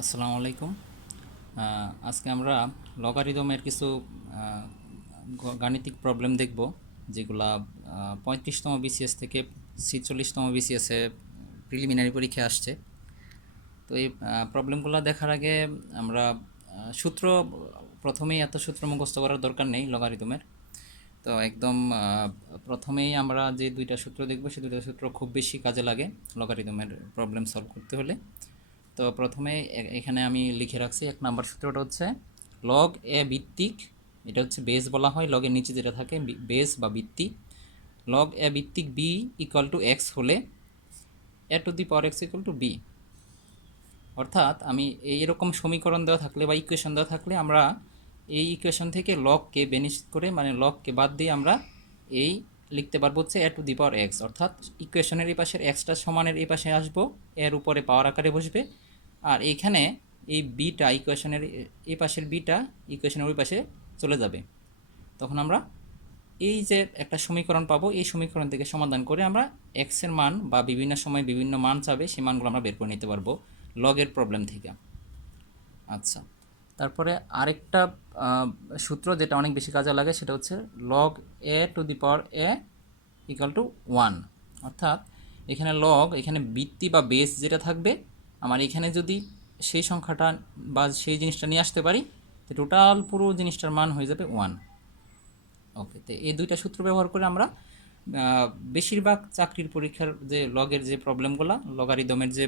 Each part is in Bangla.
আসসালামু আলাইকুম। আজকে আমরা লগারিদমের কিছু গাণিতিক প্রবলেম দেখব, যেগুলা 35তম বিসিএস থেকে 46তম বিসিএসে প্রিলিমিনারি পরীক্ষায় আসছে। তো এই প্রবলেমগুলো দেখার আগে আমরা সূত্র প্রথমেই এত সূত্র মুখস্থ করার দরকার নেই লগারিদমের। তো একদম প্রথমেই আমরা যে দুইটা সূত্র দেখব, সেই দুইটা সূত্র খুব বেশি কাজে লাগে লগারিদমের প্রবলেম সলভ করতে হলে। তো প্রথমে এখানে আমি লিখে রাখছি, এক নাম্বার সূত্রটা হচ্ছে লগ এ ভিত্তিক, এটা হচ্ছে বেস বলা হয়, লগের নিচে যেটা থাকে বেস বা ভিত্তি। লগ এ ভিত্তিক বি ইকুয়াল টু এক্স হলে a to the power x equal to b. অর্থাৎ আমি এইরকম সমীকরণ দেওয়া থাকলে বা ইকুয়েশন দেওয়া থাকলে আমরা এই ইকুয়েশন থেকে লগকে বেনিফিট করে, মানে লগকে বাদ দিয়ে আমরা এই লিখতে পারবো হচ্ছে এ টু দি পাওয়ার এক্স। অর্থাৎ ইকুয়েশনের এই পাশের এক্সটা সমানের এই পাশে আসবো, এর উপরে পাওয়ার আকারে বসবে। আর এইখানে এই বিটা ইকুয়েশনের এই পাশের বিটা ইকুয়েশনের ওই পাশে চলে যাবে। তখন আমরা এই যে একটা সমীকরণ পাবো, এই সমীকরণ থেকে সমাধান করে আমরা এক্সের মান বা বিভিন্ন সময় বিভিন্ন মান চাবে, সেই মানগুলো আমরা বের করে নিতে পারবো লগের প্রবলেম থেকে। আচ্ছা, তারপরে আরেকটা সূত্র যেটা অনেক বেশি কাজে লাগে, সেটা হচ্ছে log A to the power A equal to one. অর্থাৎ এখানে লগ, এখানে ভিত্তি বা বেস যেটা থাকবে, আমার এখানে যদি সেই সংখ্যাটা বা সেই জিনিসটা নিয়ে আসতে পারি, তো টোটাল পুরো জিনিসটার মান হয়ে যাবে ওয়ান। ওকে, তো এই দুইটা সূত্র ব্যবহার করে আমরা বেশিরভাগ চাকরির পরীক্ষার যে লগের যে প্রবলেমগুলো, লগারিদমের যে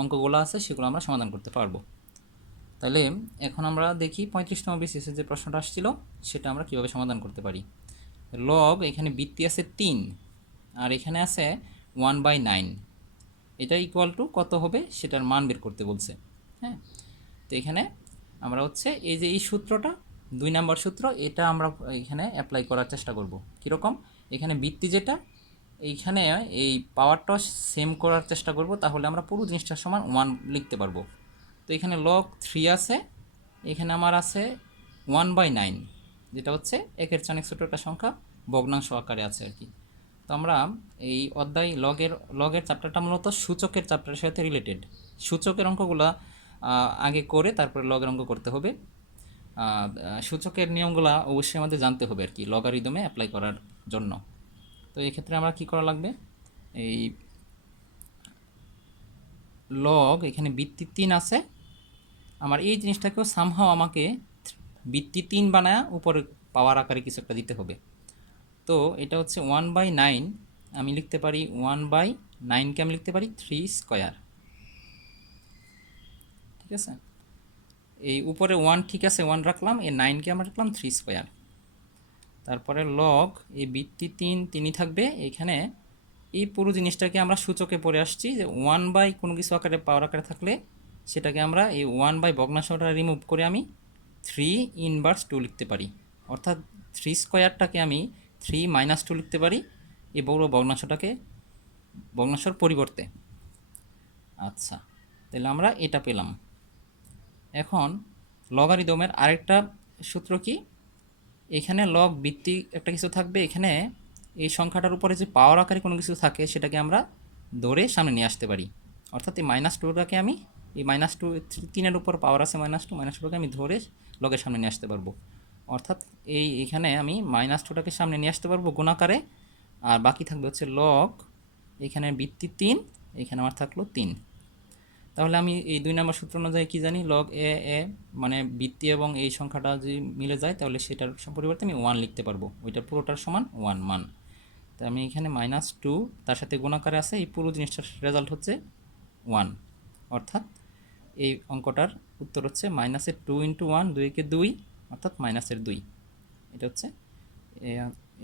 অঙ্কগুলো আছে, সেগুলো আমরা সমাধান করতে পারবো। তাহলে এখন আমরা দেখি 35তম বিসিএসে যে প্রশ্নটা আসছিল, সেটা আমরা কিভাবে সমাধান করতে পারি। লগ, এখানে ভিত্তি আছে 3 আর এখানে আছে 1/9, এটা ইকুয়াল টু কত হবে সেটার মান বের করতে বলছে। হ্যাঁ, তো এখানে আমরা হচ্ছে এই যে এই সূত্রটা 2 নাম্বার সূত্র, এটা আমরা এখানে অ্যাপ্লাই করার চেষ্টা করব। কীরকম, এখানে ভিত্তি যেটা, এইখানে এই পাওয়ারটা সেম করার চেষ্টা করব, তাহলে আমরা পুরো জিনিসটার সমান 1 লিখতে পারবো। তো এখানে লগ 3 আছে, এখানে আমার আছে 1/9, যেটা হচ্ছে একের চানেক ছোটো একটা সংখ্যা, ভগ্নাংশ আকারে আছে আর কি। তো আমরা এই অধ্যায় লগের চ্যাপ্টারটা মূলত সূচকের চ্যাপ্টারের সাথে রিলেটেড। সূচকের অঙ্কগুলো আগে করে তারপরে লগের অঙ্ক করতে হবে। সূচকের নিয়মগুলো অবশ্যই আমাদের জানতে হবে আর কি, লগারিদমে অ্যাপ্লাই করার জন্য। তো এই ক্ষেত্রে আমরা কি করা লাগবে, এই লগ, এখানে ভিত্তি 3 আছে, আমার এই জিনিসটাকেও সামহাও আমাকে ভিত্তি 3 বানায় উপরে পাওয়ার আকারে কিছু একটা দিতে হবে। তো এটা হচ্ছে 1/9, আমি লিখতে পারি 1/9কে আমি লিখতে পারি 3 স্কোয়ার। ঠিক আছে, এই উপরে 1 ঠিক আছে, 1 রাখলাম, এই 9কে আমরা রাখলাম 3 স্কোয়ার। তারপরে লগ এই ভিত্তি 3 থাকবে এখানে। এই পুরো জিনিসটাকে আমরা সূচকে পড়ে আসছি যে 1 বাই কোনো কিছু আকারে পাওয়ার আকারে থাকলে সেটাকে আমরা এই 1 বাই ভগ্নাংশটা রিমুভ করে আমি 3 ইনভার্স 2 লিখতে পারি। অর্থাৎ 3 স্কোয়ারটাকে আমি 3 - 2 লিখতে পারি এই বড় ভগ্নাংশটাকে, ভগ্নাংশের পরিবর্তে। আচ্ছা, তাহলে আমরা এটা পেলাম। এখন লগারিদমের আরেকটা সূত্র কি, এখানে লগ ভিত্তি একটা কিছু থাকবে, এখানে এই সংখ্যাটার উপরে যে পাওয়ার আকারে কোনো কিছু থাকে সেটাকে আমরা ধরে সামনে নিয়ে আসতে পারি। অর্থাৎ এই -2টাকে আমি এই -2, 3-এর উপর পাওয়ার আছে -2টাকে আমি ধরে লগের সামনে নিয়ে আসতে পারবো। অর্থাৎ এইখানে আমি -2টাকে সামনে নিয়ে আসতে পারবো গুণাকারে, আর বাকি থাকবে হচ্ছে লগ, এখানে ভিত্তি 3, এখানে আমার থাকলো 3। তাহলে আমি এই 2 নাম্বার সূত্র অনুযায়ী কী জানি, লগ এ এ মানে ভিত্তি এবং এই সংখ্যাটা যদি মিলে যায় তাহলে সেটার পরিবর্তে আমি 1 লিখতে পারবো, ওইটার পুরোটার সমান 1 মান। তাই আমি এখানে -2 তার সাথে গুণাকারে আছে, এই পুরো জিনিসটার রেজাল্ট হচ্ছে 1। অর্থাৎ এই অঙ্কটার উত্তর হচ্ছে -2 × 1, 2 কে 2, অর্থাৎ -2। এটা হচ্ছে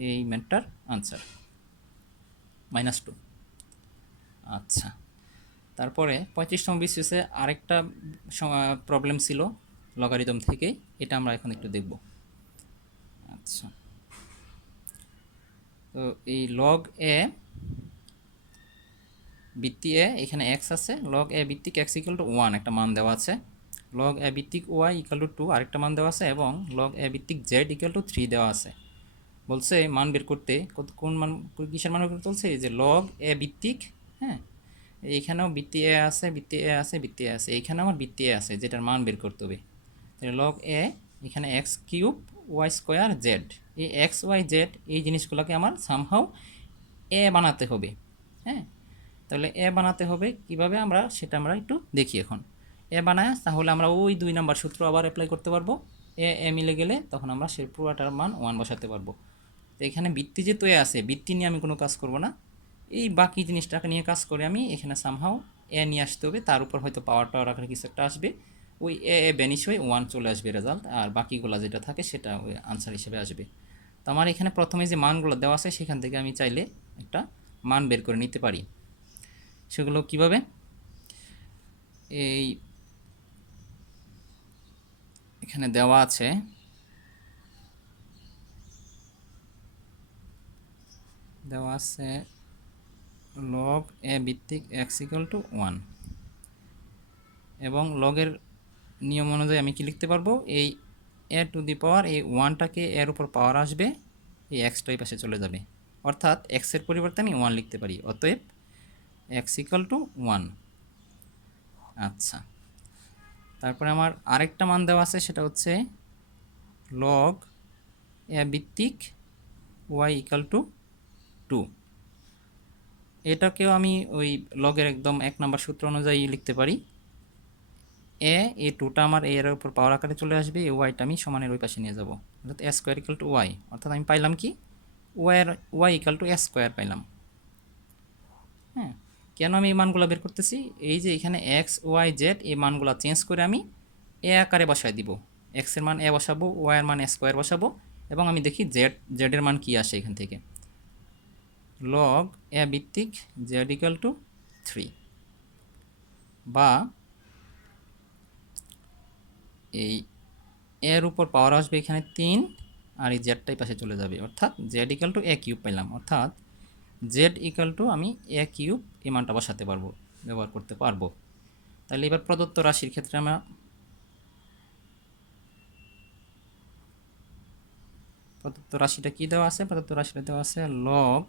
এই ম্যাথটার আনসার, -2। আচ্ছা, তারপরে 35তম বিসিএসে আরেকটা প্রবলেম ছিল লগারিদম থেকে, এটা আমরা এখন একটু দেখব। আচ্ছা, তো এই লগ এ ভিত্তি এ, এখানে এক্স আছে, লগ এ ভিত্তিক এক্স ইকুয়াল টু 1 একটা মান দেওয়া আছে, লগ এ ভিত্তিক ওয়াই ইকুয়াল টু 2 আরেকটা মান দেওয়া আছে, এবং লগ এ ভিত্তিক জেড ইকুয়াল টু 3 দেওয়া আছে। বলছে মান বের করতে, কোন মান, কিসের মান বের করতে বলছে, যে লগ এ ভিত্তিক, হ্যাঁ, এইখানেও বৃত্তি এ আছে, বৃত্তি এ আছে, বৃত্তি এ আছে, এইখানে আমার বৃত্তি এ আছে, যেটার মান বের করতে হবে। তাহলে লগ এ, এখানে X cube Y square Z, এই এক্স ওয়াই জেড এই জিনিসগুলোকে আমার সামহাও এ বানাতে হবে। হ্যাঁ, তাহলে এ বানাতে হবে কিভাবে আমরা সেটা আমরা একটু দেখি এখন। এ বানায় তাহলে আমরা ওই 2 নম্বর সূত্র আবার অ্যাপ্লাই করতে পারবো। এ মিলে গেলে তখন আমরা সেই পুরোটার মান 1 বসাতে পারবো। তো এখানে বৃত্তি যেহেতু এ আছে, বৃত্তি নিয়ে আমি কোনো কাজ করব না, এই বাকি জিনিসটাকে নিয়ে কাজ করে আমি এখানে সামহাও এ নিয়ে আসতে হবে, তার উপর হয়তো পাওয়ার টাওয়ার আকারে কিছু একটা আসবে, ওই এ ব্যানিশ হয়ে 1 চলে আসবে রেজাল্ট, আর বাকিগুলো যেটা থাকে সেটা ওই আনসার হিসেবে আসবে। তো আমার এখানে প্রথমে যে মানগুলো দেওয়া আছে সেখান থেকে আমি চাইলে একটা মান বের করে নিতে পারি। সেগুলো কিভাবে, এই এখানে দেওয়া আছে লগ এ ভিত্তিক এক্স ইকুয়াল টু 1, এবং লগের নিয়ম অনুযায়ী আমি কি লিখতে পারবো, এই এ টু দি পাওয়ার এই 1টাকে এর উপর পাওয়ার আসবে, এই এক্সটাই পাশে চলে যাবে, অর্থাৎ এক্সের পরিবর্তে আমি 1 লিখতে পারি, অতএব এক্স ইকুয়াল টু 1। আচ্ছা, তারপরে আমার আরেকটা মান দেওয়া আছে, সেটা হচ্ছে লগ এ ভিত্তিক ওয়াই ইকুয়াল টু 2। এটাকেও আমি ওই লগের একদম 1 নম্বর সূত্র অনুযায়ী লিখতে পারি। এই 2টা আমার এর উপর পাওয়ার আকারে চলে আসবে, এই ওয়াইটা আমি সমানের ওই পাশে নিয়ে যাব, অর্থাৎ A square equal to Y, অর্থাৎ আমি পাইলাম কি Y equal to A square পাইলাম। হ্যাঁ, কেন আমি এই মানগুলো বের করতেছি, এই যে এখানে এক্স ওয়াই জেড এই মানগুলো চেঞ্জ করে আমি এ আকারে বসায় দিব, এক্সের মান এ বসাবো, ওয়াইয়ের মান এ স্কোয়ার বসাবো, এবং আমি দেখি জেডের মান কি আসে এখান থেকে। লগ এ ভিত্তিক জেড ইকুয়াল টু 3, বা এই এর উপর পাওয়ার আসবে এখানে 3, আর এই জেডটাই পাশে চলে যাবে, অর্থাৎ Z equal to A cube পাইলাম, অর্থাৎ জেড ইকুয়াল টু আমি এ কিউব এই মানটা বসাতে পারবো, ব্যবহার করতে পারবো। তাহলে এবার প্রদত্ত রাশির ক্ষেত্রে আমরা প্রদত্ত রাশিটা কি দেওয়া আছে, প্রদত্ত রাশিটা দেওয়া আছে log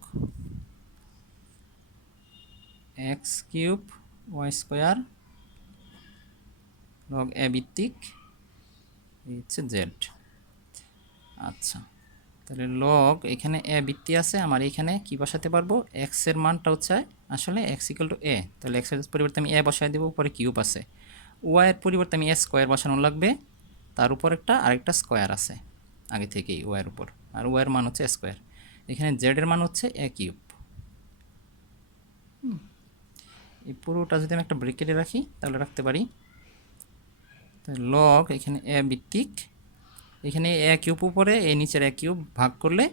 x cube Y square log a ভিত্তিক হচ্ছে জেড। আচ্ছা, তাহলে লগ এখানে এ ভিত্তি আছে, আমার এখানে কি বসাতে পারবো, এক্স এর মানটা হচ্ছে আসলে এক্স ইকুয়াল টু এ, তাহলে এক্স এর পরিবর্তে আমি এ বসাই দেবো, উপরে কিউব আছে, ওয়াই এর পরিবর্তে আমি এ স্কোয়ার বসানো লাগবে, তার উপর আরেকটা স্কোয়ার আছে আগে থেকেই ওয়াইয়ের উপর, আর ওয়াইয়ের মান হচ্ছে স্কোয়ার, এখানে জেড এর মান হচ্ছে এ কিউব। এই পুরোটা যদি আমি একটা ব্রেকেটে রাখি তাহলে রাখতে পারি, লগ এখানে এ ভিত্তিক, এখানে এ কিউব উপরে এই নিচের এ কিউব ভাগ করলে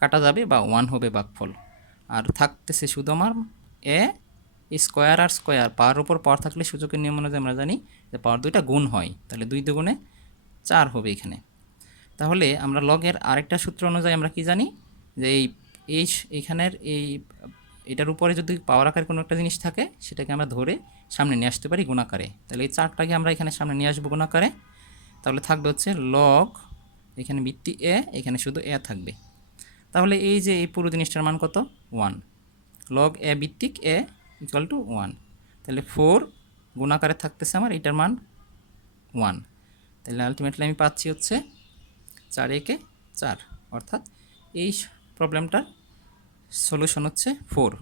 কাটা যাবে বা 1 হবে ভাগফল, আর থাকতেছে শুধু আমার এ স্কোয়ার আর স্কোয়ার, পাওয়ার উপর পাওয়ার থাকলে সূচকের নিয়ম অনুযায়ী আমরা জানি যে পাওয়ার 2টা গুণ হয়, তাহলে 2 দুগুণে 4 হবে এখানে। তাহলে আমরা লগের আরেকটা সূত্র অনুযায়ী আমরা কি জানি, যে এইখানের এটার উপরে যদি পাওয়ার আকারে কোনো একটা জিনিস থাকে সেটাকে আমরা ধরে সামনে নিয়ে আসতে পারি গুণাকারে, তাহলে এই 4টাকে আমরা এখানে সামনে নিয়ে আসবো গুণাকারে, তাহলে থাকবে হচ্ছে লগ এখানে ভিত্তি এ, এখানে শুধু এ থাকবে, তাহলে এই যে এই পুরো জিনিসটার মান কত, 1, লগ এ ভিত্তিক এ ইকুয়াল টু 1, তাহলে 4 গুণাকারে থাকতেছে আমার এটার মান 1, তাহলে আলটিমেটলি আমি পাচ্ছি হচ্ছে 4 একে 4, অর্থাৎ এই প্রবলেমটার সলিউশন হচ্ছে 4,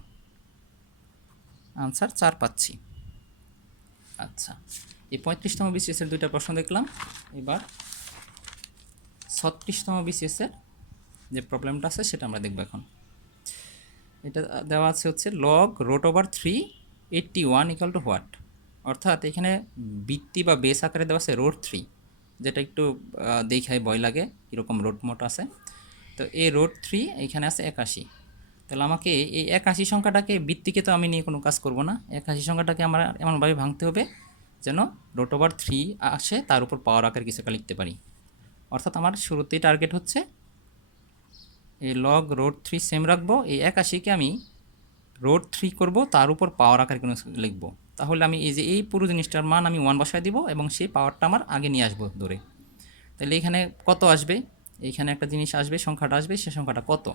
আনসার 4 পাচ্ছি। আচ্ছা, এই 35তম বিসিএসের 2টা প্রশ্ন দেখলাম, এবার 36তম বিসিএসের যে প্রবলেমটা আছে সেটা আমরা দেখব এখন। এটা দেওয়া আছে হচ্ছে log root over 381 equal to what, অর্থাৎ এখানে বৃত্তি বা বেস আকারে দেওয়া আছে রুট 3, যেটা একটু দেখায় ভয় লাগে কীরকম রুট মোট আছে। তো এই রুট 3 এখানে আছে 81, তাহলে আমাকে এই 81 সংখ্যাটাকে, বৃত্তিকে তো আমি নিয়ে কোনো কাজ করব না, 81 সংখ্যাটাকে আমার এমনভাবে ভাঙতে হবে যেন রুট ওভার 3 আসে, তার উপর পাওয়ার আকারে কিছু একটা লিখতে পারি, অর্থাৎ আমার শুরুতেই টার্গেট হচ্ছে এই লগ রুট 3 সেম রাখবো, এই 81কে আমি রুট 3 করব, তার উপর পাওয়ার আকারে কোনো লিখব, তাহলে আমি এই যে এই পুরো জিনিসটার মান আমি 1 বসায় দিব, এবং সেই পাওয়ারটা আমার আগে নিয়ে আসবো ধরে। তাহলে এখানে কত আসবে, এইখানে একটা জিনিস আসবে, সংখ্যাটা আসবে, সে সংখ্যাটা কত,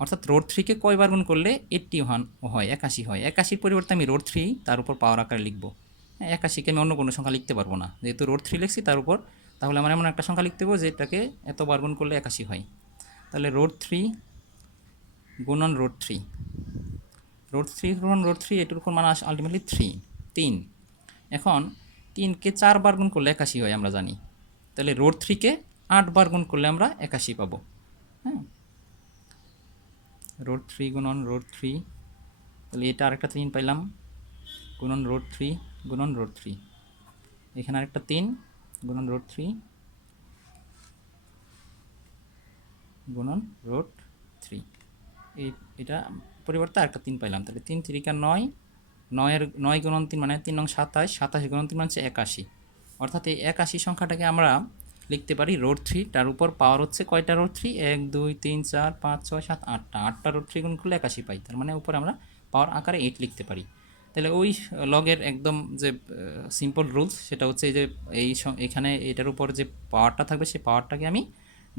অর্থাৎ রোড থ্রিকে কয়বার গুণ করলে 81 হয়, 81 হয়। 81-র পরিবর্তে আমি রোড থ্রি তার উপর পাওয়ার আকারে লিখব। হ্যাঁ, 81-কে আমি অন্য কোনো সংখ্যা লিখতে পারবো না, যেহেতু রোড থ্রি লিখছি তার উপর, তাহলে আমার এমন একটা সংখ্যা লিখতে হবে যেটাকে এতবার গুণ করলে 81 হয়। তাহলে রোড থ্রি গুণন রোড থ্রি, রোড থ্রি গুণন রোড থ্রি, এটার উপর মানে আলটিমেটলি 3। এখন 3কে 4বার গুণ করলে 81 হয় আমরা জানি, তাহলে রোড থ্রিকে 8বার গুণ করলে আমরা 81 পাবো। হ্যাঁ, রোড থ্রি গুণন রোড থ্রি, তাহলে এটা আরেকটা 3 পাইলাম, গুণন রোড থ্রি গুণন রোড থ্রি, এখানে আরেকটা 3 গুণন রোড থ্রি গুণন রোড থ্রি, এটা পরিবর্তে আরেকটা 3 পাইলাম। তাহলে 3 3 9, 9 গুণন 3 মানে 3 নং 27, 27 গুণন 3 মানে হচ্ছে 81। অর্থাৎ এই 81 সংখ্যাটাকে আমরা লিখতে পারি রোড থ্রি, তার উপর পাওয়ার হচ্ছে কয়টা রোড থ্রি, 1 2 3 4 5 6 7 8টা রোড থ্রি গুণ করলে 81 পাই। তার মানে উপরে আমরা পাওয়ার আকারে 8 লিখতে পারি। তাহলে ওই লগের একদম যে সিম্পল রুলস সেটা হচ্ছে যে এখানে এটার উপর যে পাওয়ারটা থাকবে সেই পাওয়ারটাকে আমি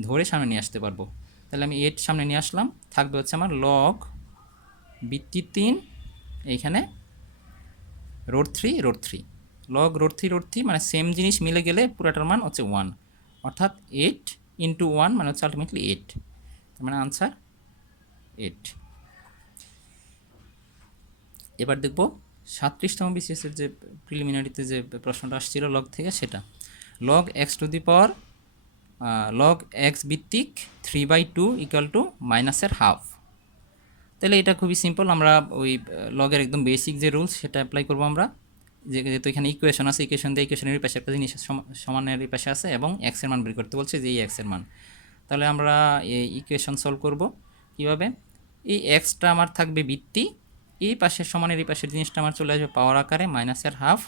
ধরে সামনে নিয়ে আসতে পারবো। তাহলে আমি 8 সামনে নিয়ে আসলাম, থাকবে হচ্ছে আমার লগ ভিত্তি 3, এইখানে root three root three, log root three মানে সেম জিনিস মিলে গেলে পুরাটার মান হচ্ছে 1, অর্থাৎ 8 ইন্টু 1 মানে হচ্ছে আলটিমেটলি 8, তার মানে আনসার 8। এবার দেখব 37তম বিসিএসের যে প্রিলিমিনারিতে যে প্রশ্নটা আসছিল লগ থেকে, সেটা log x to the power log x ভিত্তিক 3/2 ইকুয়াল টু মাইনাসের হাফ। তাহলে এটা খুবই সিম্পল, আমরা ওই লগের একদম বেসিক যে রুলস সেটা অ্যাপ্লাই করবো আমরা, যেহেতু এখানে ইকুয়েশন আছে, ইকুয়েশন দিয়ে ইকুয়েশনের এই পাশে একটা জিনিস সমানের এই পাশে আছে এবং এক্সের মান বের করতে বলছে, যে এই এক্সের মান। তাহলে আমরা এই ইকুয়েশন সলভ করব কীভাবে, এই এক্সটা আমার থাকবে ভিত্তি, এই পাশের সমানের এই পাশের জিনিসটা আমার চলে আসবে পাওয়ার আকারে মাইনাসের হাফ,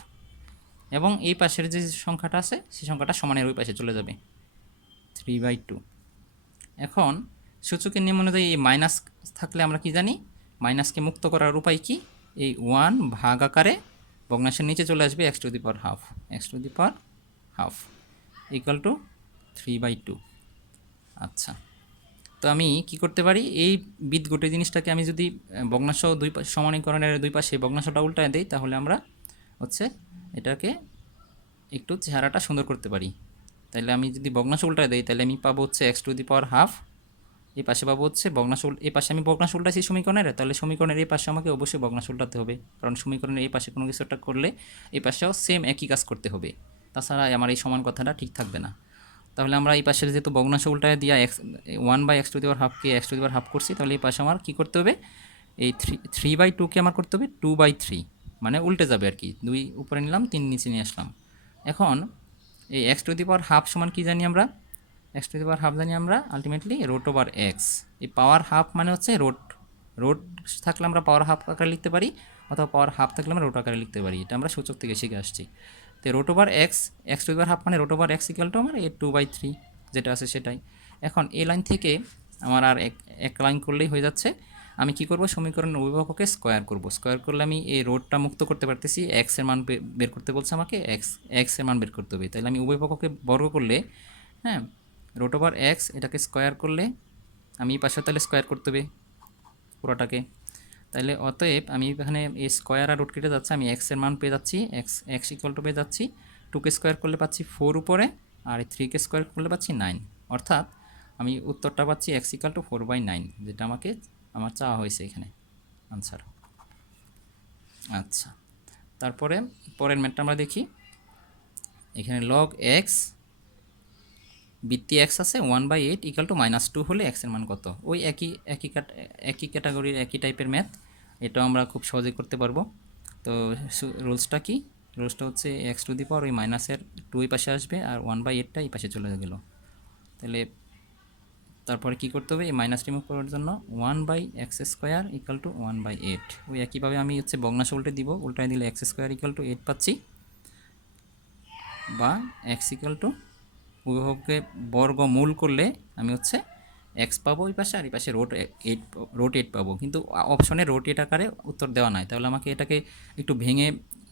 এবং এই পাশের যে সংখ্যাটা আছে সেই সংখ্যাটা সমানের ওই পাশে চলে যাবে 3/2। এখন সূচকের নিয়ম অনুযায়ী এই মাইনাস থাকলে আমরা কি জানি, মাইনাসকে মুক্ত করার উপায় কি, এই 1 ভাগ আকারে ভগ্নাংশের নিচে চলে আসবে x to the power half equal to 3/2। আচ্ছা, তো আমি কি করতে পারি, এই বীজগত জিনিসটাকে আমি যদি ভগ্নাংশ দুই সমানীকরণের দুই পাশে ভগ্নাংশটা উল্টায় দেই, তাহলে আমরা হচ্ছে এটাকে একটু চেহারাটা সুন্দর করতে পারি। তাহলে আমি যদি ভগ্নাংশ উল্টায় দেই, তাহলে আমি পাবো হচ্ছে x to the power half, এই পাশে পাবো হচ্ছে ভগ্নাংশ, এই পাশে আমি ভগ্নাংশ উল্টাইছি সমীকরণের, তাহলে সমীকরণের এই পাশে আমাকে অবশ্যই ভগ্নাংশ উল্টাতে হবে, কারণ সমীকরণের এই পাশে কোনো কিছু একটা করলে এই পাশেও সেম একই কাজ করতে হবে, তাছাড়া আমার এই সমান কথাটা ঠিক থাকবে না। তাহলে আমরা এই পাশের যেহেতু ভগ্নাংশ উল্টায় দিয়া x 1/x to the power হাফকে x to the power half করছি, তাহলে এই পাশে আমার কী করতে হবে, এই 3/2কে আমার করতে হবে 2/3, মানে উল্টে যাবে আর কি, 2 উপরে নিলাম 3 নিচে নিয়ে আসলাম। এখন এই x to the power half সমান কী জানি আমরা, x to the power half জানি আমরা আলটিমেটলি রোট ওভার এক্স। এই পাওয়ার হাফ মানে হচ্ছে রোট থাকলে আমরা পাওয়ার হাফ আকারে লিখতে পারি, অথবা পাওয়ার হাফ থাকলে আমরা রোট আকারে লিখতে পারি, এটা আমরা সূচক থেকে শিখে আসছি। তো root over x to the power half মানে root over x equal to আমার এই 2/3 যেটা আছে সেটাই। এখন এই লাইন থেকে আমার আর এক লাইন করলেই হয়ে যাচ্ছে। আমি কি করব, সমীকরণের অভিভাবককে স্কোয়ার করব, স্কোয়ার করলে আমি এই রোডটা মুক্ত করতে পারতেছি, এক্সের মান বের করতে বলছে আমাকে, এক্সের মান বের করতে হবে, তাহলে আমি অভিভাবককে বর্গ করলে, হ্যাঁ, রোট ওভার এক্স এটাকে স্কোয়ার করলে আমি এই পাশে তাহলে স্কোয়ার করতে হবে পুরোটাকে, তাহলে অতএব আমি এখানে এই স্কোয়ার আর রুট কেটে যাচ্ছে, আমি এক্সের মান পেয়ে যাচ্ছি, এক্স ইকুয়াল টু পেয়ে যাচ্ছি 2কে স্কোয়ার করলে পাচ্ছি 4 উপরে, আর 3কে স্কোয়ার করলে পাচ্ছি 9, অর্থাৎ আমি উত্তরটা পাচ্ছি এক্স ইকুয়াল টু 4/9, যেটা আমাকে আমার চাওয়া হয়েছে এখানে আনসার। আচ্ছা, তারপরে পরের ম্যাথটা আমরা দেখি, এখানে লগ এক্স বৃত্তি এক্স আছে 1/8 ইকুয়াল টু -2 হলে এক্সের মান কত, ওই একই ক্যাটাগরির একই টাইপের ম্যাথ, এটাও আমরা খুব সহজে করতে পারবো। তো রুলসটা কি, রুলসটা হচ্ছে এক্স টু দি পাওয়ার ওই মাইনাসের 2 এই পাশে আসবে, আর 1/8টা এই পাশে চলে গেল, তাহলে তারপরে কি করতে হবে, এই মাইনাস রিমুভ করার জন্য 1/x² ইকুয়াল টু 1/8, ওই একইভাবে আমি হচ্ছে ভগ্নাংশ উল্টে দিব, উল্টায় দিলে x² ইকুয়াল টু 8 পাচ্ছি, বা x ইকুয়াল টু উভয়কে বর্গমূল করলে আমি হচ্ছে এক্স পাবো ওই পাশে, আর এই পাশে রোট 8 পাবো, কিন্তু অপশনে রোট 8 আকারে উত্তর দেওয়া নাই, তাহলে আমাকে এটাকে একটু ভেঙে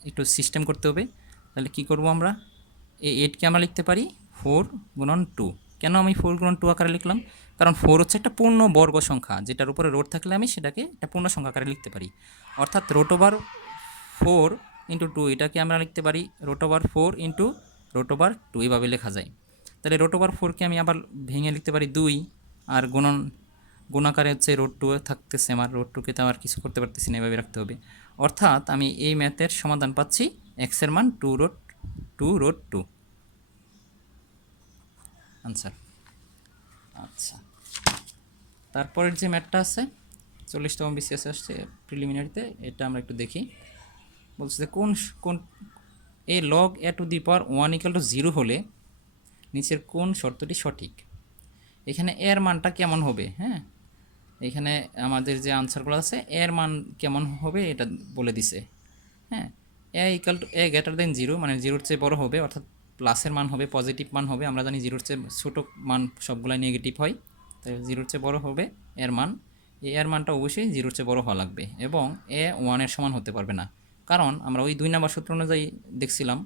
একটু সিস্টেম করতে হবে। তাহলে কি করব, আমরা এই 8কে আমরা লিখতে পারি 4 গুণন 2, কেন আমি 4 × 2 আকারে লিখলাম? কারণ 4 হচ্ছে একটা পূর্ণ বর্গ সংখ্যা, যেটার উপরে রোট থাকলে আমি সেটাকে একটা পূর্ণ সংখ্যা আকারে লিখতে পারি। অর্থাৎ √4 × 2 এটাকে আমরা লিখতে পারি √4 × √2 এভাবে লেখা যায়। তাহলে √4কে আমি আবার ভেঙে লিখতে পারি 2, আর গুণাকারে হচ্ছে √2 থাকতেছে, আমার √2কে তো আর কিছু করতে পারতেছি না, এভাবে রাখতে হবে। অর্থাৎ আমি এই ম্যাথের সমাধান পাচ্ছি এক্স এর মান 2√2 আনসার। আচ্ছা, তারপরের যে ম্যাথটা আছে 40তম বিসিএস আসছে প্রিলিমিনারিতে, এটা আমরা একটু দেখি। বলছে যে কোন কোন এ লগ এ টু দি পাওয়ার 1 = 0 হলে নিচের কোন শর্তটি সঠিক। এখানে এর মানটা কেমন হবে? হ্যাঁ, এখানে আমাদের যে আনসারগুলো আছে এর মান কেমন হবে এটা বলে দিছে। হ্যাঁ, এ গ্রেটার দেন 0 মানে 0-র চেয়ে বড় হবে, অর্থাৎ প্লাসের মান হবে, পজিটিভ মান হবে। আমরা জানি 0-র চেয়ে ছোটো মান সবগুলাই নেগেটিভ হয়, তাই 0-র চেয়ে বড় হবে এর মান। এর মানটা অবশ্যই 0-র চেয়ে বড় হওয়া লাগবে, এবং 1-এর সমান হতে পারবে না। কারণ আমরা ওই 2 নম্বর সূত্র অনুযায়ী দেখছিলাম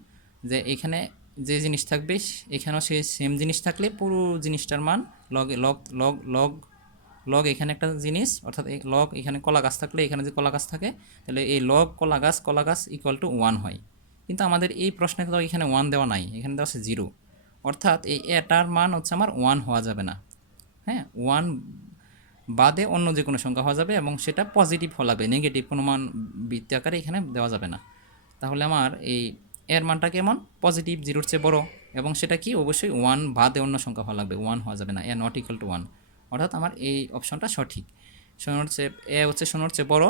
যে এখানে যে জিনিস থাকবে এখানেও সেই সেম জিনিস থাকলে পুরো জিনিসটার মান log log log log log এখানে একটা জিনিস, অর্থাৎ লগ এখানে কলা গাছ থাকলে এখানে যে কলা গাছ থাকে, তাহলে এই লগ কলা গাছ ইকুয়াল টু 1 হয়। কিন্তু আমাদের এই প্রশ্নে তো এখানে 1 দেওয়া নাই, এখানে দেওয়া আছে 0। অর্থাৎ এই এটার মান হচ্ছে আমার 1 হওয়া যাবে না। হ্যাঁ, 1 বাদে অন্য যে কোনো সংখ্যা হওয়া যাবে, এবং সেটা পজিটিভ হওয়া লাগবে, নেগেটিভ কোনো মান বৃত্তি আকারে এখানে দেওয়া যাবে না। তাহলে আমার এই এর মানটা কেমন? পজিটিভ, 0-র চেয়ে বড়, এবং সেটা কি অবশ্যই 1 বাদে অন্য সংখ্যা হওয়া লাগবে, 1 হওয়া যাবে না, এ নট ইকুয়াল টু 1। অর্থাৎ আমার এই অপশনটা সঠিক। শূন্যর চেয়ে বড়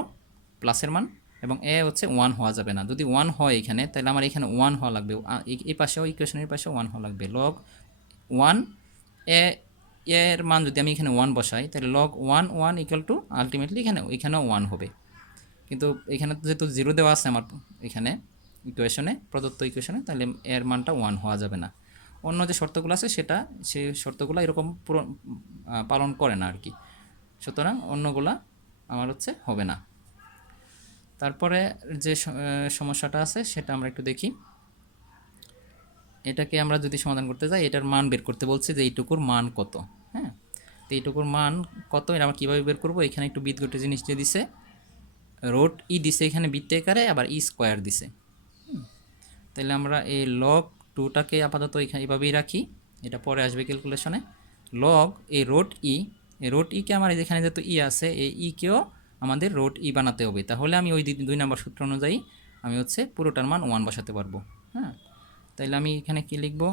প্লাসের মান, এবং এ হচ্ছে 1 হওয়া যাবে না। যদি 1 হয় এখানে, তাহলে আমার এখানে 1 হওয়া লাগবে, এই পাশেও ইকুয়েশনের পাশেও 1 হওয়া লাগবে। লগ 1 এ এর মান যদি আমি এখানে 1 বসাই, তাহলে লগ 1 ইকুয়াল টু আলটিমেটলি এখানেও 1 হবে। কিন্তু এখানে যেহেতু 0 দেওয়া আছে আমার এখানে প্রদত্ত ইকুয়েশনে, তাহলে এর মানটা 1 হওয়া যাবে না। অন্য যে শর্তগুলো আছে সেই শর্তগুলো এরকম পালন করে না আর কি, সুতরাং অন্যগুলা আমার হচ্ছে হবে না। তারপরে যে সমস্যাটা আছে সেটা আমরা একটু দেখি। এটাকে আমরা যদি সমাধান করতে যাই, এটার মান বের করতে বলছে যে এইটুকুর মান কত। হ্যাঁ, তো এইটুকুর মান কত এটা আমরা কীভাবে বের করবো? এখানে একটু বীজগত জিনিস দিয়ে দিছে, √e দিছে এখানে বৃত্তের আকারে, আবার স্কোয়ার দিছে। তাহলে আমরা এই লগ 2টাকে আপাতত এখানে এভাবেই রাখি, এটা পরে আসবে ক্যালকুলেশনে। লগ এই √e কে আমার এখানে যেহেতু আছে, এই ইকেও আমাদের √e বানাতে হবে। তাহলে আমি ওই 2 নম্বর সূত্র অনুযায়ী আমি হচ্ছে পুরোটার মান 1 বসাতে পারবো। হ্যাঁ, তাইলে আমি এখানে কি লিখবো?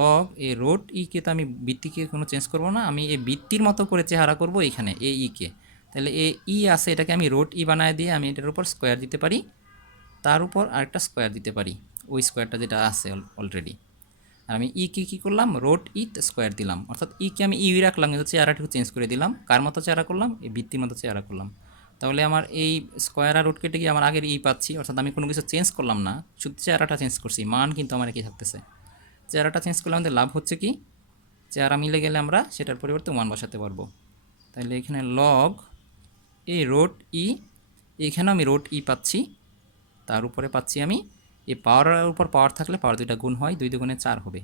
লগ এই √e-কে তো আমি বৃত্তিকে কোনো চেঞ্জ করব না, আমি এই বৃত্তির মতো করে চেহারা করব এখানে এই ই-কে। তাহলে এই ই আছে, এটাকে আমি √e বানায় দিয়ে আমি এটার উপর স্কোয়ার দিতে পারি, তার উপর আরেকটা স্কোয়ার দিতে পারি, ওই স্কোয়ারটা যেটা আছে অলরেডি। আর আমি ইকে কী করলাম? √e স্কোয়ার দিলাম, অর্থাৎ ইকে আমি রাখলাম, কিন্তু চেহারাটুকু চেঞ্জ করে দিলাম। কার মতো চেহারা করলাম? এই বৃত্তির মতো চেহারা করলাম। তাহলে আমার এই স্কোয়ার আর রুট কেটে গিয়ে আমার আগের পাচ্ছি, অর্থাৎ আমি কোনো কিছু চেঞ্জ করলাম না, শুধু চেহারাটা চেঞ্জ করছি, মান কিন্তু আমার একই থাকতেছে। চেহারাটা চেঞ্জ করলে আমাদের লাভ হচ্ছে কি? চেহারা মিলে গেলে আমরা সেটার পরিবর্তে 1 বসাতে পারবো। তাহলে এখানে লগ এই √e, এখানেও আমি √e পাচ্ছি, তার উপরে পাচ্ছি আমি এই পাওয়ারের উপর পাওয়ার থাকলে পাওয়ার 2টা গুণ হয়, 2 2 4 হবে।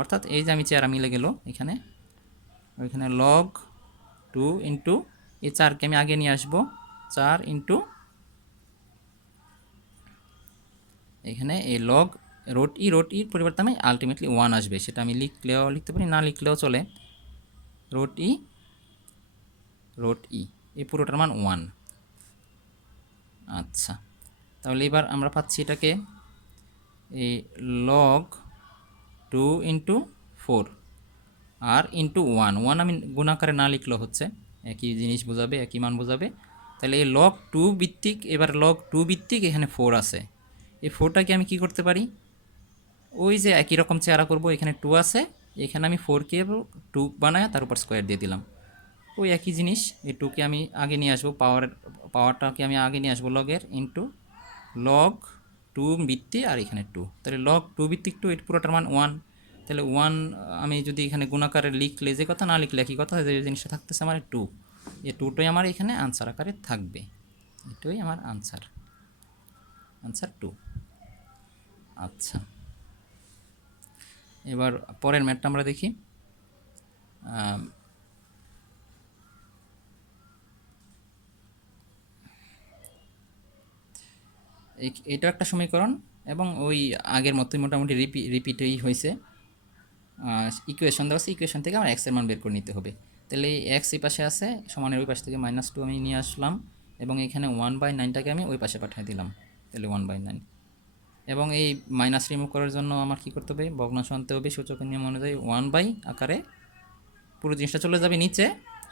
অর্থাৎ এই যে আমি চেহারা মিলে গেল এখানে, ওইখানে লগ 2 ইন্টু এই 4কে আমি আগে নিয়ে আসবো, 4 ইন্টু এখানে এই লগ √e পরিবর্তে আমি আলটিমেটলি 1 আসবে, সেটা আমি লিখতে পারি, না লিখলেও চলে। √e এই পুরোটার মান 1। আচ্ছা, তাহলে এবার আমরা পাচ্ছি এটাকে এই লগ 2 ইন্টু 4 আর ইন্টু 1 আমি গুণাকারে না লিখলেও হচ্ছে, একই জিনিস বোঝাবে, একই মান বোঝাবে। তাহলে এই লগ 2 ভিত্তিক, এবার লগ 2 ভিত্তিক এখানে 4 আছে, এই 4টাকে আমি কি করতে পারি? ওই যে একই রকম চেহারা করব, এখানে 2 আছে, এখানে আমি 4কে 2 বানায় তার উপর স্কোয়ার দিয়ে দিলাম, ওই একই জিনিস। এই 2কে আমি আগে নিয়ে আসবো, পাওয়ারটাকে আমি আগে নিয়ে আসবো লগের, ইন্টু লগ 2 ভিত্তি আর এখানে 2, তাহলে লগ 2 ভিত্তিক 2, এর পুরোটার মান 1। তাহলে 1 আমি যদি এখানে গুণাকারে লিখলে যে কথা, না লিখলে একই কথা, যে জিনিসটা থাকতেছে আমার 2, এই 2টাই আমার এখানে আনসার আকারে থাকবে, এটাই আমার আনসার 2। আচ্ছা, এবার পরের ম্যাথটা আমরা দেখি। এটা একটা সমীকরণ এবং ওই আগের মতোই মোটামুটি রিপিটই হয়েছে। ইকুয়েশন দেওয়া আছে, ইকুয়েশন থেকে আমার এক্সের মান বের করে নিতে হবে। তাহলে এই এক্স এই পাশে আছে, সমানের ওই পাশ থেকে -2 আমি নিয়ে আসলাম এবং এখানে 1/9টাকে আমি ওই পাশে পাঠিয়ে দিলাম। তাহলে 1/9 এবং এই মাইনাস রিমুভ করার জন্য আমার কী করতে হবে, ভগ্নাংশ আনতে হবে। সূচকের নিয়ম অনুযায়ী 1 আকারে পুরো জিনিসটা চলে যাবে নিচে,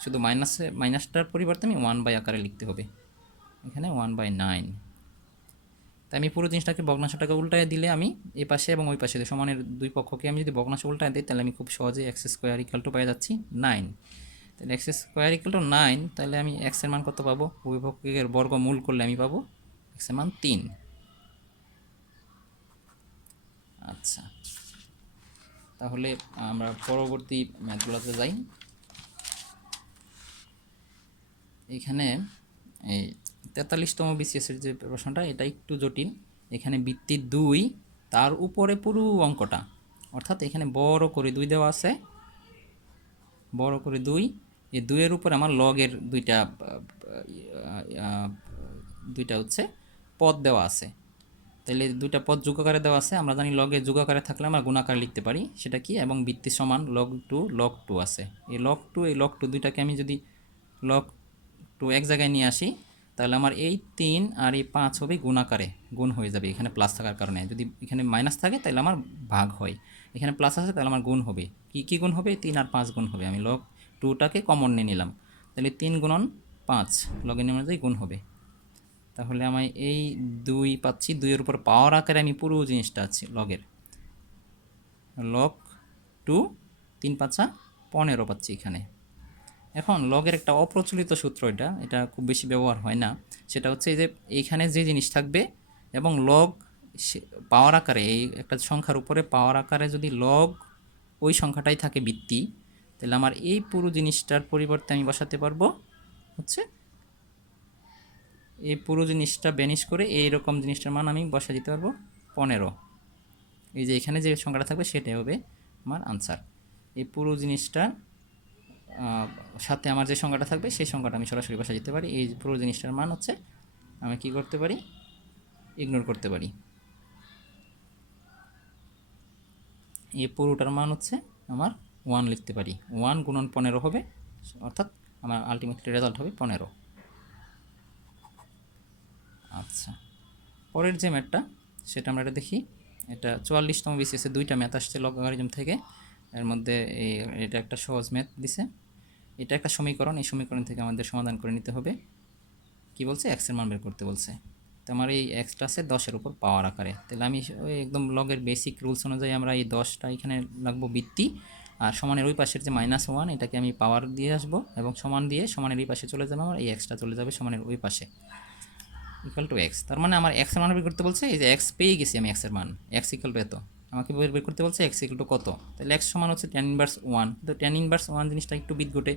শুধু মাইনাসটার পরিবর্তে আমি 1 আকারে লিখতে হবে এখানে 1/9। তাই আমি পুরো জিনিসটাকে ভগ্নাংশটাকে উল্টায় দিলে আমি এই পাশে এবং ওই পাশে সমানের দুই পক্ষকে আমি যদি ভগ্নাংশ উল্টায় দিই তাহলে আমি খুব সহজেই x² পেয়ে যাচ্ছি 9। তাহলে x²9, তাহলে আমি এক্সের মান কত পাবো, উভয় পক্ষের বর্গমূল করলে আমি পাবো এক্সের মান 3। আচ্ছা, তাহলে আমরা পরবর্তী ম্যাথগুলোতে যাই। এখানে এই 43তম বিসিএসের যে প্রশ্নটা, এটা একটু জটিল। এখানে বৃত্তি 2, তার উপরে পুরো অঙ্কটা, অর্থাৎ এখানে বড় করে 2 দেওয়া আছে, বড় করে 2, এই 2-এর উপর আমার লগের দুইটা হচ্ছে পদ দেওয়া আছে। তাহলে দুইটা পদ যোগ আকারে দেওয়া আছে, আমরা জানি লগে যোগ আকারে থাকলে আমরা গুণ আকারে লিখতে পারি, সেটা কি, এবং বৃত্তি সমান log 2 আছে। এই log 2 দুইটাকে আমি যদি log 2 এক জায়গায় নিয়ে আসি তাহলে আমার এই 3 আর এই 5 হবে গুণ আকারে, গুণ হয়ে যাবে এখানে প্লাস থাকার কারণে। যদি এখানে মাইনাস থাকে তাহলে আমার ভাগ হয়, এখানে প্লাস আছে তাহলে আমার গুণ হবে। কি গুণ হবে, 3 আর 5 গুণ হবে। আমি log 2টাকে কমন নিয়ে নিলাম, তাহলে 3 গুণন 5 লগের নিয়ম অনুযায়ী গুণ হবে। তাহলে আমি এই 2 পাচ্ছি, 2-এর উপর পাওয়ার আকারে আমি পুরো জিনিসটা আছে লগের log 2, 3 5 15 পাচ্ছি এখানে। এখন লগের একটা অপ্রচলিত সূত্র, এটা খুব বেশি ব্যবহার হয় না, সেটা হচ্ছে যে এইখানে যে জিনিস থাকবে এবং লগ পাওয়ার আকারে, এই একটা সংখ্যার উপরে পাওয়ার আকারে যদি লগ ওই সংখ্যাটাই থাকে বৃত্তি, তাহলে আমার এই পুরো জিনিসটার পরিবর্তে আমি বসাতে পারবো হচ্ছে এই পুরো জিনিসটা বেনিশ করে এইরকম জিনিসটার মান আমি বসা দিতে পারবো 15। এই যে এখানে যে সংখ্যাটা থাকবে সেটাই হবে আমার আনসার। এই পুরো জিনিসটা সাথে আমার যে সংখ্যাটা থাকবে সেই সংখ্যাটা আমি সরাসরি বসা দিতে পারি। এই পুরো জিনিসটার মান হচ্ছে আমি কি করতে পারি, ইগনোর করতে পারি। এই পুরোটার মান হচ্ছে আমার 1 লিখতে পারি, 1 গুণন 15 হবে, অর্থাৎ আমার আলটিমেটলি রেজাল্ট হবে 15। আচ্ছা, পরের যে ম্যাথটা সেটা আমরা এটা দেখি। এটা 44তম বিসিএসে দুইটা ম্যাথ আসছে লগারিদম থেকে, এর মধ্যে এটা একটা সহজ ম্যাথ দিছে। এটা একটা সমীকরণ, এই সমীকরণ থেকে আমাদের সমাধান করে নিতে হবে। কি বলছে, এক্সের মান বের করতে বলছে। তো আমার এই এক্সটা আছে 10-এর উপর পাওয়ার আকারে, তাহলে আমি ওই একদম লগের বেসিক রুলস অনুযায়ী আমরা এই 10টা এখানে লাগবো বৃত্তি, আর সমানের ওই পাশের যে -1 এটাকে আমি পাওয়ার দিয়ে আসবো এবং সমান দিয়ে সমানের এই পাশে চলে যাবে, আমার এই এক্সটা চলে যাবে সমানের ওই পাশে ইকুয়াল টু এক্স। তার মানে আমার এক্সের মান বের করতে বলছে, এই যে এক্স পেয়ে গেছি আমি, এক্সের মান এক্স ইকুয়াল টু এত, আমাকে বের করতে বলছে এক্স ইকুয়াল টু কত। তাহলে এক্স সমান হচ্ছে tan ইনভার্স 1। তো tan ইনভার্স 1 জিনিসটা একটু বিদঘটে,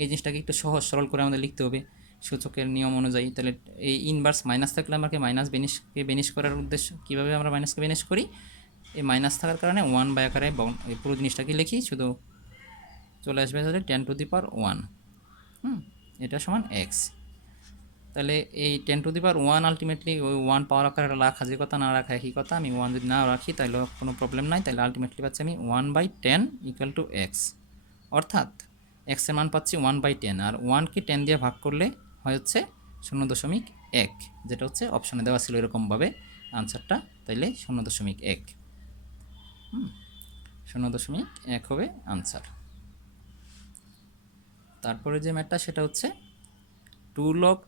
এই জিনিসটাকে একটু সহজ সরল করে আমাদের লিখতে হবে সূচকের নিয়ম অনুযায়ী। তাহলে এই ইনভার্স মাইনাস থাকলে আমাকে বেনিশ করার উদ্দেশ্য, কীভাবে আমরা মাইনাসকে বেনিশ করি, এই মাইনাস থাকার কারণে 1 আকারে এই পুরো জিনিসটাকে লিখি, শুধু চলে আসবে তাহলে 10⁻1। এটা সমান এক্স। তাহলে এই 10⁻1 আলটিমেটলি ওই 1 পাওয়ার আকারে রাখা যে কথা, না রাখা একই কথা। আমি 1 যদি না রাখি তাহলে কোনো প্রবলেম নাই, তাহলে আলটিমেটলি পাচ্ছি আমি 1/10 ইকুয়াল টু এক্স, অর্থাৎ এক্সের মান পাচ্ছি 1/10, আর 1কে 10 দিয়ে ভাগ করলে হয় হচ্ছে 0.1, যেটা হচ্ছে অপশনে দেওয়া ছিল এরকমভাবে আনসারটা। তাইলে 0.1, 0.1 হবে আনসার। তারপরে যে ম্যাথটা সেটা হচ্ছে 2 log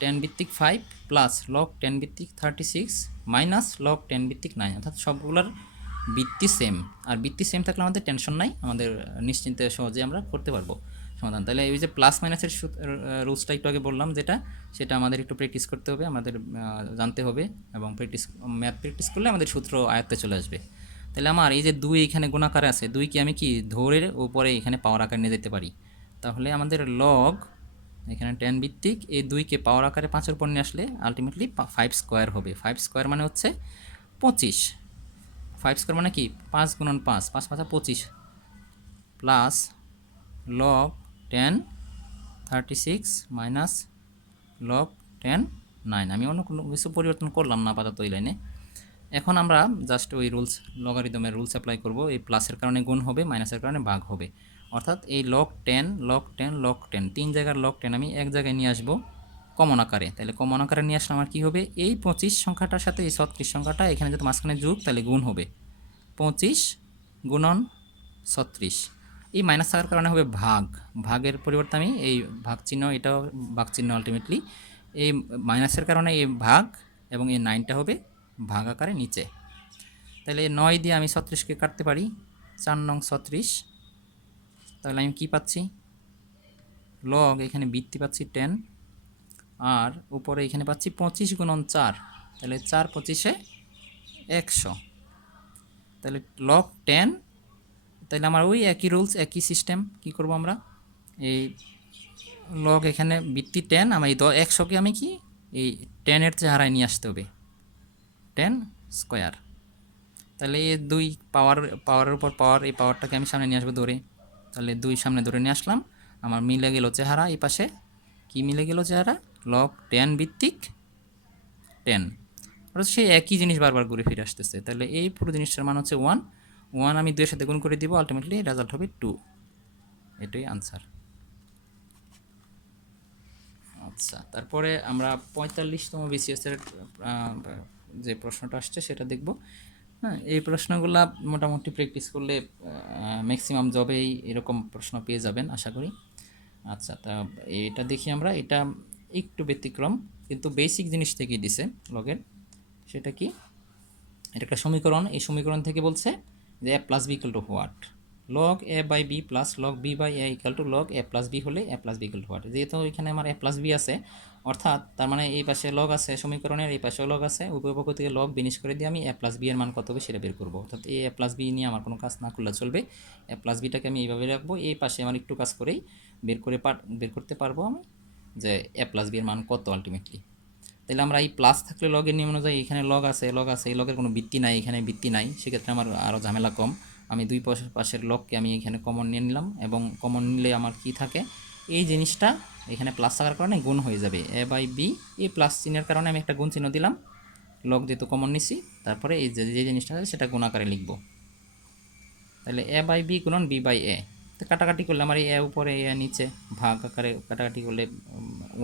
10 ভিত্তিক 5 প্লাস log 10 ভিত্তিক 36 মাইনাস log 10 ভিত্তিক 9, অর্থাৎ সবগুলোর ভিত্তি সেম, আর ভিত্তি সেম থাকলে আমাদের টেনশন নাই, আমাদের নিশ্চিন্তে সহজে আমরা করতে পারবো সমাধান। তাহলে এই যে প্লাস মাইনাসের রুলসটা একটু আগে বললাম যেটা, সেটা আমাদের একটু প্র্যাকটিস করতে হবে, আমাদের জানতে হবে, এবং ম্যাথ প্র্যাকটিস করলে আমাদের সূত্র আয়ত্তে চলে আসবে। তাহলে আমার এই যে 2 এখানে গুণাকারে আছে, 2 কি আমি কি ধরে উপরে এখানে পাওয়ার আকারে নিয়ে যেতে পারি, তাহলে আমাদের লগ এখানে 10 ভিত্তিক এই 2কে পাওয়ার আকারে 5-এর উপর নিয়ে আসলে আলটিমেটলি 5 স্কোয়ার হবে। 5 স্কোয়ার মানে হচ্ছে 25, 5 স্কোয়ার মানে কি 5 গুণন 5, 5 5 25 প্লাস লগ 10 36 মাইনাস লগ 10 9। আমি অন্য কোনো কিছু পরিবর্তন করলাম না আপাতত এই লাইনে। এখন আমরা জাস্ট ওই রুলস লগারিদমের রুলস অ্যাপ্লাই করব। এই প্লাসের কারণে গুণ হবে, মাইনাসের কারণে ভাগ হবে। অর্থাৎ এই লগ 10 লগ 10 লগ 10 তিন জায়গার লগ 10 আমি এক জায়গায় নিয়ে আসবো কমন আকারে। তাহলে কমন আকারে নিয়ে আসলে আমার কী হবে, এই 25 সংখ্যাটার সাথে এই 36 সংখ্যাটা এখানে যদি মাঝখানে যোগ তাহলে গুণ হবে 25 গুণন 36। এই মাইনাস থাকার কারণে হবে ভাগ, ভাগের পরিবর্তে আমি এই ভাগ চিহ্ন, এটাও ভাগ চিহ্ন আলটিমেটলি এই মাইনাসের কারণে এই ভাগ এবং এই 9টা হবে ভাগ আকারে নিচে। তাহলে 9 দিয়ে আমি 36কে কাটতে পারি, 4 নং 36। তাহলে আমি কি পাচ্ছি, লগ এখানে বৃত্তি পাচ্ছি 10 আর উপরে এখানে পাচ্ছি 25 গুণন 4, তাহলে 4 25 100। তাহলে লগ 10, তাহলে আমার ওই একই রুলস একই সিস্টেম কি করব আমরা, এই লগ এখানে বৃত্তি 10 আমি এই 100কে আমি কি এই 10-এর চেহারায় নিয়ে আসতে হবে 10 স্কোয়ার। তাহলে এই 2 পাওয়ারের উপর পাওয়ার, এই পাওয়ারটাকে আমি সামনে নিয়ে আসবো ধরে, তাহলে 2 সামনে ধরে নিয়ে আসলাম। আমার মিলে গেল চেহারা, এই পাশে কি মিলে গেল চেহারা, লগ 10 ভিত্তিক 10, অর্থাৎ সেই একই জিনিস বারবার ঘুরে ফিরে আসতেছে। তাহলে এই পুরো জিনিসটার মান হচ্ছে 1, 1 আমি 2-এর সাথে গুণ করে দিব, আলটিমেটলি রেজাল্ট হবে 2। এটাই আনসার। আচ্ছা, তারপরে আমরা 45তম বিসিএসের যে প্রশ্নটা আসছে সেটা দেখব। হ্যাঁ, এই প্রশ্নগুলো মোটামুটি প্র্যাকটিস করলে ম্যাক্সিমাম জবেই এরকম প্রশ্ন পেয়ে যাবেন আশা করি। আচ্ছা, তা এটা দেখি আমরা, এটা একটু ব্যতিক্রম কিন্তু বেসিক জিনিস থেকেই দিছে লগের। সেটা কি, এটা একটা সমীকরণ, এই সমীকরণ থেকে বলছে যে a plus b equal to what, log a by b plus log b by a equal to log A plus b হলে a plus b equal to what. যেহেতু এখানে আমার এ প্লাস বি আছে, অর্থাৎ তার মানে এই পাশে লগ আছে সমীকরণের, এই পাশেও লগ আছে, উভয় পক্ষ থেকে লগ বিনিশ করে দিয়ে আমি এ প্লাস বি এর মান কত হবে সেটা বের করবো। অর্থাৎ এই এ প্লাস বি নিয়ে আমার কোনো কাজ না করলে চলবে, এ প্লাস বিটাকে আমি এইভাবে রাখবো, এই পাশে আমার একটু কাজ করেই বের করতে পারবো আমি যে এ প্লাস বি এর মান কত আলটিমেটলি। তাহলে আমরা এই প্লাস থাকলে লগের নিয়ম অনুযায়ী এখানে লগ আছে এই লগের কোনো বৃত্তি নাই, এখানে বৃত্তি নাই, সেক্ষেত্রে আমার আরও ঝামেলা কম। আমি দুই পাশের লগকে আমি এখানে কমন নিয়ে নিলাম, এবং কমন নিলে আমার কি থাকে, এই জিনিসটা এখানে প্লাস থাকার কারণে গুণ হয়ে যাবে এ বাই বি। এই প্লাস চিহ্নের কারণে আমি একটা গুণ চিহ্ন দিলাম, লগ যেহেতু কমন নিছি, তারপরে এই যে জিনিসটা আছে সেটা গুণ আকারে লিখব। তাহলে এ বাই বি গুণন বি বাই এ, তো কাটাকাটি করলে আমার এই এ উপরে এ নিচে ভাগ আকারে কাটাকাটি করলে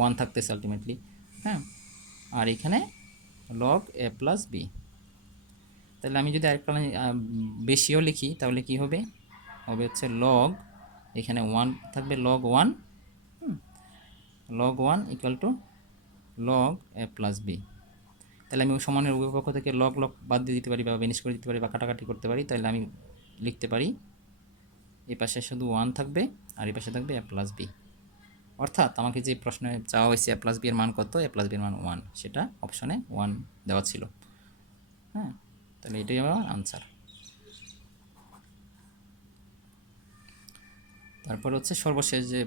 1 থাকতেছে আলটিমেটলি। হ্যাঁ, আর এখানে লগ এ প্লাস বি। তাহলে আমি যদি আরেকটা বেশিও লিখি তাহলে কি হবে, হবে হচ্ছে লগ এখানে 1 থাকবে, log 1 log 1 equal to log A plus B. তাহলে আমি সমানের উভয় পক্ষ থেকে লগ লগ বাদ দিয়ে দিতে পারি বা বেনিশ করে দিতে পারি বা কাটাকাটি করতে পারি। তাহলে আমি লিখতে পারি এই পাশে শুধু 1 থাকবে আর এই পাশে থাকবে এ প্লাস বি। অর্থাৎ আমাকে যে প্রশ্নে চাওয়া হয়েছে এ প্লাস বি এর মান কত, এ প্লাস বি এর মান 1, সেটা অপশনে 1 দেওয়া ছিল। হ্যাঁ, তাহলে এটাই আমার আনসার। তারপর হচ্ছে সর্বশেষ যে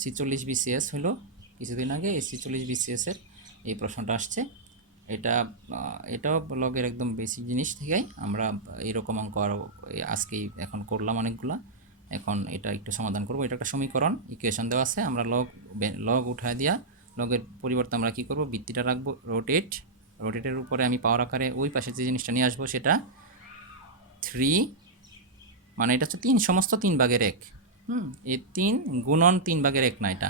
46 বিসিএস হলো কিছুদিন আগে, এই 46 বিসিএসের এই প্রশ্নটা আসছে। এটাও লগের একদম বেসিক জিনিস থেকেই আমরা এইরকম অঙ্ক আরও আজকেই এখন করলাম অনেকগুলা। এখন এটা একটু সমাধান করব। এটা একটা সমীকরণ, ইকুয়েশন দেওয়া আছে, আমরা লগ উঠায় দিয়া লগের পরিবর্তে আমরা কি করব, বৃত্তিটা রাখবো রোটেটের উপরে আমি পাওয়ার আকারে ওই পাশে যে জিনিসটা নিয়ে আসবো সেটা 3, মানে এটা হচ্ছে 3 সমস্ত 3 ভাগের 1। এই 3 গুণন 3 ভাগের 1 না, এটা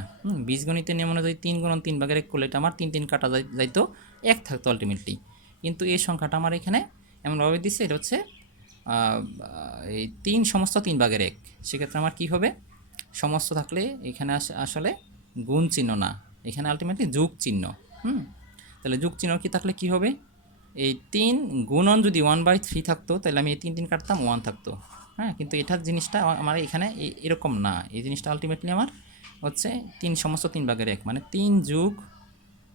বীজগণিতের নিয়ম অনুযায়ী 3 গুণন 3 ভাগের 1 করলে এটা আমার 3 3 কাটা যাইতো, 1 থাকতো আলটিমেটলি। কিন্তু এই সংখ্যাটা আমার এখানে এমনভাবে দিচ্ছে, এটা হচ্ছে এই 3 সমস্ত 3 ভাগের 1। সেক্ষেত্রে আমার কি হবে, সমস্ত থাকলে এখানে আসলে গুণ চিহ্ন না, এখানে আলটিমেটলি যোগ চিহ্ন। তাহলে যোগ চিহ্ন কি থাকলে কি হবে, এই 3 গুণন যদি 1/3 থাকতো তাহলে আমি এই 3 3 কাটতাম, 1 থাকতো। হ্যাঁ, কিন্তু এটার জিনিসটা আমার এখানে এরকম না, এই জিনিসটা আলটিমেটলি আমার হচ্ছে 3 সমস্ত 3 ভাগের 1, মানে 3 যোগ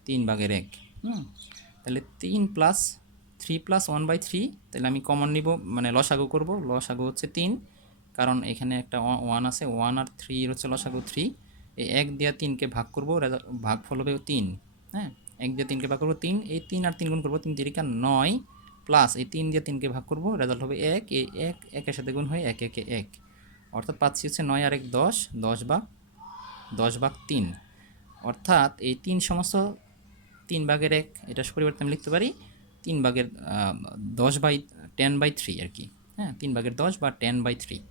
3 ভাগের 1। তাহলে 3 প্লাস 3 প্লাস 1/3, তাহলে আমি কমন নিব, মানে লসাগু করব। লসাগু হচ্ছে 3, কারণ এখানে একটা 1 আছে, 1 আর 3 হচ্ছে লসাগু 3। এই 1 দিয়ে 3কে ভাগ করব, ভাগফল হবে 3। হ্যাঁ, 1 দিয়ে 3কে ভাগ করবো 3, এই 3 আর 3 গুণ করবো, 3 3 9, প্লাস এই 3 দিয়ে 3কে ভাগ করব, রেজাল্ট হবে 1, এই 1 1-এর সাথে গুণ হয়ে 1 1 1, অর্থাৎ পাচ্ছি হচ্ছে 9 আর 1 10, 10/3, অর্থাৎ এই 3 সমস্ত 3/1, এটার পরিবর্তে আমি লিখতে পারি 10/3 আর কি। হ্যাঁ, 3/10 বা 10/3।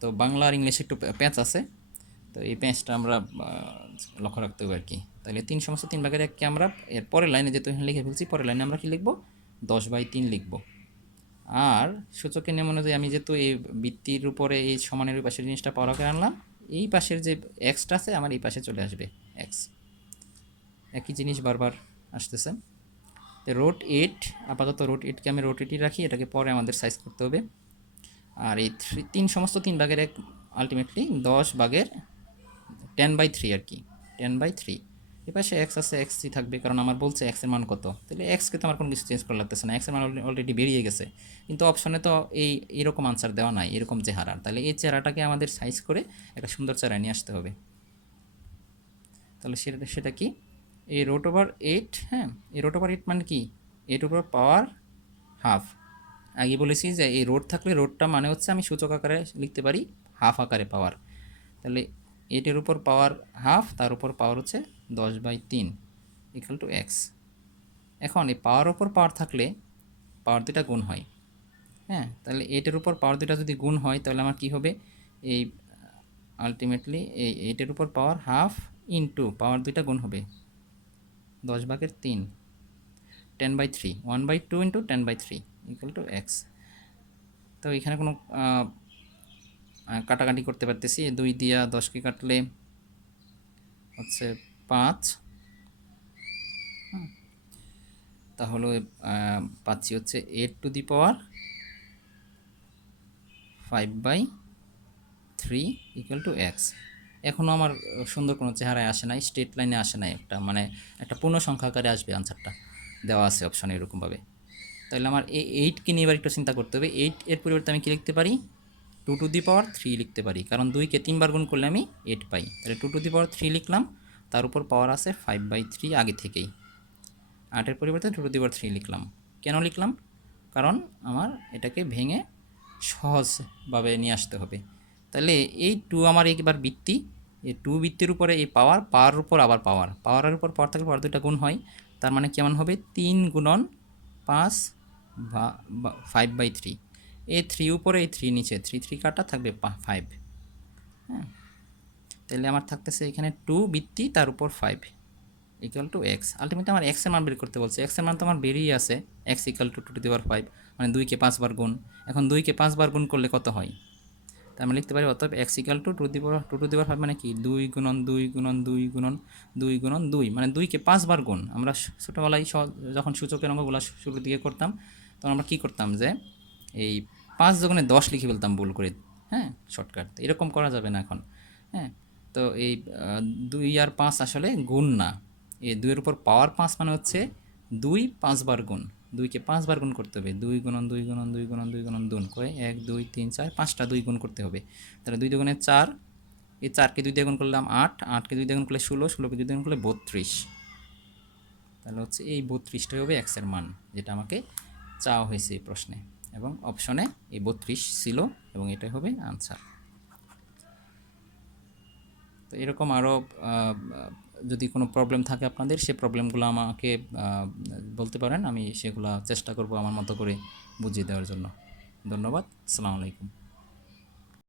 তো বাংলা আর ইংলিশে একটু প্যাঁচ আছে, তো এই প্যাঁচটা আমরা লক্ষ্য রাখতে হবে আর কি। তাহলে 3 সমস্ত 3/1কে আমরা এর পরের লাইনে যেহেতু এখানে লিখে ফেলছি, পরের লাইনে আমরা কি লিখব, 10/3 লিখব। আর সূচকের নিয়ম অনুযায়ী আমি যেহেতু এই বৃত্তির উপরে এই সমানের ওই পাশের জিনিসটা পাওয়ার আকারে আনলাম, এই পাশের যে এক্সটা আছে আমার এই পাশে চলে আসবে এক্স। একই জিনিস বারবার আসতেছে। তো √8, আপাতত √8কে আমি √8ই রাখি, এটাকে পরে আমাদের সাইজ করতে হবে। আর এই 3 সমস্ত 3/1 আলটিমেটলি 10/3 আর কি, 10/3। এ পাশে এক্স আছে, এক্সই থাকবে, কারণ আমার বলছে এক্সের মান কত। তাহলে এক্সকে তো আমার কোনো কিছু চেঞ্জ করা লাগতেছে না, এক্সের মান অলরেডি বেরিয়ে গেছে। কিন্তু অপশনে তো এইরকম আনসার দেওয়া নাই, এরকম চেহারার। তাহলে এই চেহারাটাকে আমাদের সাইজ করে একটা সুন্দর চেহারা নিয়ে আসতে হবে। তাহলে সেটা কি, এই √8, হ্যাঁ, এই √8 মানে কি, 8^1/2। আগে বলেছি যে এই রোড থাকলে রোডটা মানে হচ্ছে আমি সূচক আকারে লিখতে পারি হাফ আকারে পাওয়ার। তাহলে 8-এর উপর পাওয়ার হাফ, তার উপর পাওয়ার হচ্ছে 10/3 = এক্স। এখন এই পাওয়ার উপর পাওয়ার থাকলে পাওয়ার দুটা গুণ হয়। হ্যাঁ, তাহলে 8-এর উপর পাওয়ার দুটা যদি গুণ হয় তাহলে আমার কি হবে, এই আলটিমেটলি এই 8-এর উপর পাওয়ার হাফ ইন্টু পাওয়ার দুইটা গুণ হবে 10/3, 10/3, 1/2 ইন্টু 10/3 = এক্স। তো এখানে কোনো কাটাকাটি করতে পারতেছি, 2 দিয়া 10কে কাটলে হচ্ছে 5, তাহলে পাচ্ছি হচ্ছে 8^5/3 = এক্স। এখনও আমার সুন্দর কোনো চেহারায় আসে নাই, স্ট্রেট লাইনে আসে নাই, একটা পূর্ণ সংখ্যা আকারে আসবে আনসারটা, দেওয়া আছে অপশানে এরকমভাবে। তাহলে আমার এই 8কে নিয়ে এবার একটু চিন্তা করতে হবে। 8-এর পরিবর্তে আমি কী লিখতে পারি, 2^3 লিখতে পারি, কারণ 2কে 3বার গুণ করলে আমি 8 পাই। তাহলে 2^3 লিখলাম, তার উপর পাওয়ার আছে 5/3 আগে থেকেই। 8-এর পরিবর্তে 2^3 লিখলাম। কেন লিখলাম, কারণ আমার এটাকে ভেঙে সহজভাবে নিয়ে আসতে হবে। তাহলে এই 2 আমার একবার বৃত্তি, এই 2 বৃত্তির উপরে এই পাওয়ারের উপর আবার পাওয়ারের উপর পাওয়ার থাকলে পাওয়ার দুইটা গুণ হয়। তার মানে কেমন হবে, 3 × 5 বা 5/3। এই 3 উপরে, এই 3 নিচে, 3 কাটা থাকবে 5। হ্যাঁ, তাহলে আমার থাকতেছে এখানে 2 বৃত্তি তার উপর 5 = এক্স। আলটিমেটলি আমার এক্সের মান বের করতে বলছে, এক্সের মান তো আমার বেরিয়ে আছে, এক্স = 2^5, মানে 2কে 5বার গুণ। এখন 2কে 5বার গুণ করলে কত হয়, তাই আমরা লিখতে পারি অতএব এক্স = 2^5 মানে কি, 2 × 2 × 2 × 2 × 2, মানে 2কে 5বার গুণ। আমরা ছোটোবেলায় যখন সূচকের অঙ্কগুলো শুরুর দিকে করতাম, তখন আমরা কী করতাম যে এই 5 × 10 লিখে ফেলতাম ভুল করে। হ্যাঁ, শর্টকাট। এরকম করা যাবে না এখন। হ্যাঁ, তো এই 2 আর 5 আসলে গুণ না, এই 2-এর উপর পাওয়ার 5 মানে হচ্ছে 2 5বার গুণ। 2কে 5বার গুণ করতে হবে, 2 × 2 × 2 × 2 × 2 করে 1 2 3 4 5টা 2 গুণ করতে হবে। তাহলে 2 2 4, এই 4কে 2 দিয়ে গুণ করলাম 8, 8কে 2 দিয়ে গুণ করলে 16, 16কে 2 দিয়ে গুণ করলে 32। তাহলে হচ্ছে এই 32টাই হবে এক্সের মান, যেটা আমাকে চাওয়া হয়েছে এই প্রশ্নে, এবং অপশনে এই 32 ছিল, এবং এটাই হবে আনসার। তো এরকম আরও যদি কোনো প্রবলেম থাকে আপনাদের, সে প্রবলেমগুলো আমাকে বলতে পারেন, আমি সেগুলো চেষ্টা করব আমার মতো করে বুঝিয়ে দেওয়ার জন্য। ধন্যবাদ, আসসালামু আলাইকুম।